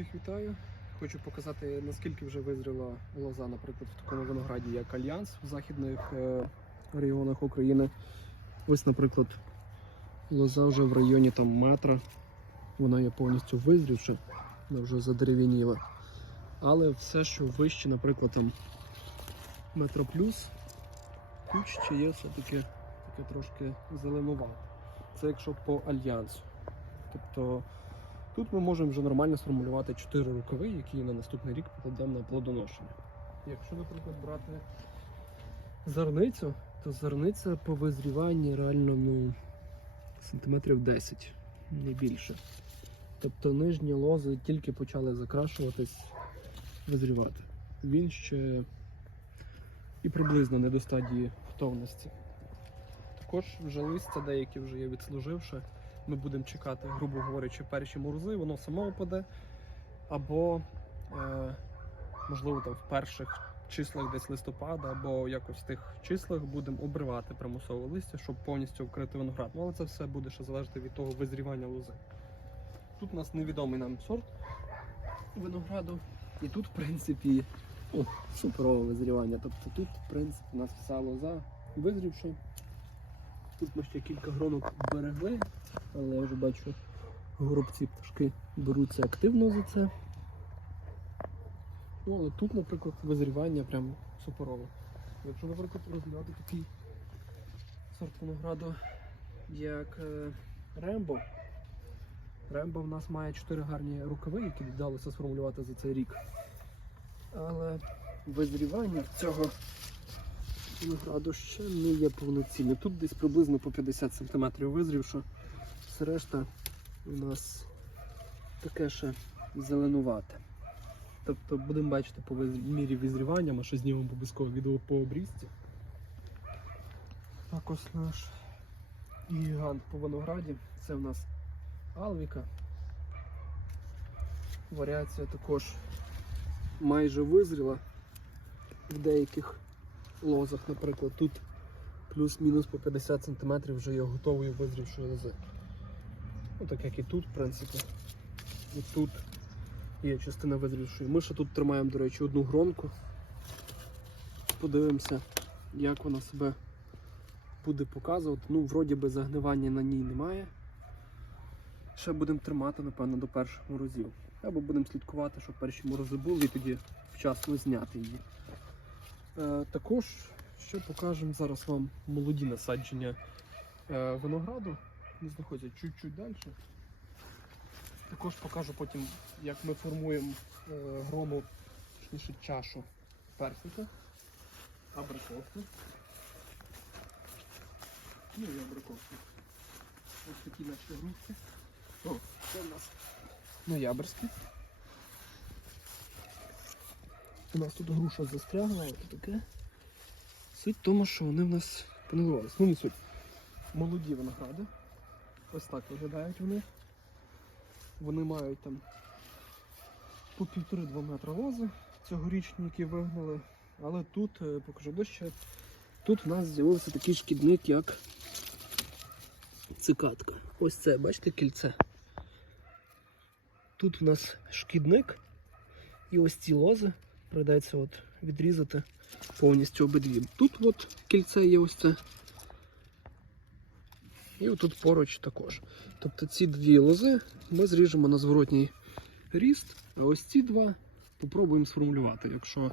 Всіх вітаю. Хочу показати, наскільки вже визріла лоза, наприклад, в такому винограді, як Альянс в західних е, регіонах України. Ось, наприклад, лоза вже в районі там, метра. Вона є повністю визрівша, вона вже задерев'яніла. Але все, що вище, наприклад, там метра плюс, куч ще є все-таки таке трошки зеленувате. Це якщо по альянсу. Тобто тут ми можемо вже нормально сформулювати 4 рукави, які на наступний рік покладемо на плодоношення. Якщо, наприклад, брати зерницю, то зерниця по визріванні реально ну, сантиметрів 10, не більше. Тобто нижні лози тільки почали закрашуватись, визрівати. Він ще і приблизно не до стадії готовності. Також вже листя деякі вже є відслуживши. Ми будемо чекати, грубо говорячи, перші морози, воно само опаде. Або, е, можливо, там в перших числах десь листопада, або якось в тих числах будемо обривати примусове листя, щоб повністю вкрити виноград. Ну, але це все буде ще залежати від того визрівання лози. Тут у нас невідомий нам сорт винограду. І тут, в принципі, о, суперове визрівання. Тобто тут, в принципі, у нас вся лоза визрівша. Тут ми ще кілька гронок берегли, але я вже бачу, горобці пташки беруться активно за це. Ну, але тут, наприклад, визрівання прям суперове. Якщо, наприклад, розглядати такий сорт винограду, як е, Рембо. Рембо в нас має 4 гарні рукави, які вдалося сформулювати за цей рік. Але визрівання цього винограду ще не є повноцінне. Тут десь приблизно по 50 см визрівши. Все решта у нас таке ще зеленувате. Тобто будемо бачити по мірі визрівання, ми ще знімемо обов'язково відео по обрізці. Так ось наш гігант по винограді. Це у нас Алвіка. Варіація також майже визріла в деяких лозах, наприклад, тут плюс-мінус по 50 см вже є готової визрівшої лози. Ну, так як і тут, в принципі. І тут є частина визрівшої. Ми ще тут тримаємо, до речі, одну гронку. Подивимося, як вона себе буде показувати. Ну, вроді би загнивання на ній немає. Ще будемо тримати, напевно, до перших морозів. Або будемо слідкувати, щоб перші морози були і тоді вчасно зняти її. Е, також ще покажемо зараз вам молоді насадження е, винограду. Вони знаходяться чуть-чуть далі. Також покажу потім, як ми формуємо е, грому, точніше чашу персика, абрикоси. Ну і абрикоси. Ось такі наші грудки. О, це в нас ноябрьські. У нас тут груша застрягла, ось таке. Суть в тому, що вони в нас понадобились. Ну не суть. Молоді виногради. Ось так виглядають вони. Вони мають там по півтори-два метри лози цьогорічні, які вигнали. Але тут, е, покажу ближче, тут в нас з'явився такий шкідник, як цикатка. Ось це, бачите, кільце. Тут в нас шкідник. І ось ці лози прийдеться от відрізати повністю обидві. Тут от кільце є ось це. І отут поруч також. Тобто ці дві лози ми зріжемо на зворотній ріст, а ось ці два попробуємо сформулювати. Якщо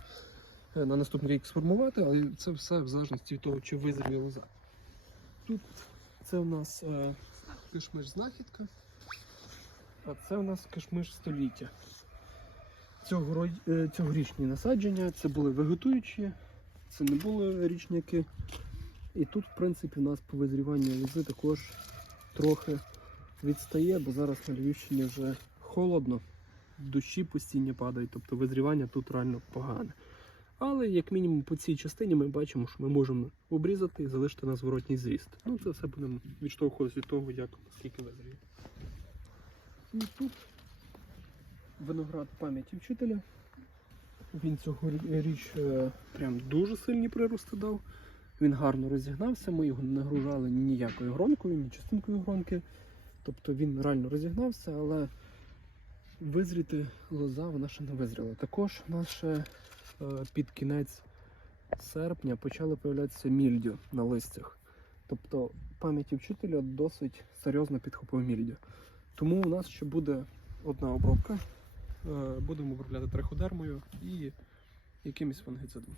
е, на наступний рік сформувати, але це все в залежності від того, чи визріє лоза. Тут це у нас е, кишмиш знахідка, а це у нас кишмиш століття. Цього, е, цьогорічні насадження це були вегетуючі, це не були річняки. І тут, в принципі, у нас по визріванню лози також трохи відстає, бо зараз на Львівщині вже холодно, дощі постійно падають, тобто визрівання тут реально погане. Але як мінімум по цій частині ми бачимо, що ми можемо обрізати і залишити на зворотній зріст. Ну це все будемо відштовхуватися від того, як скільки визріє. І тут виноград пам'яті вчителя. Він цьогоріч е, прям дуже сильні прирости дав. Він гарно розігнався, ми його не нагружали ніякою гронкою, ні частинкою гронки. Тобто він реально розігнався, але визріти лоза, вона ще не визріла. Також ще е, під кінець серпня почали появлятися мільдю на листях. Тобто пам'яті вчителя досить серйозно підхопив мільдю. Тому у нас ще буде одна обробка. Е, Будемо обробляти триходермою і якимось фунгицидом.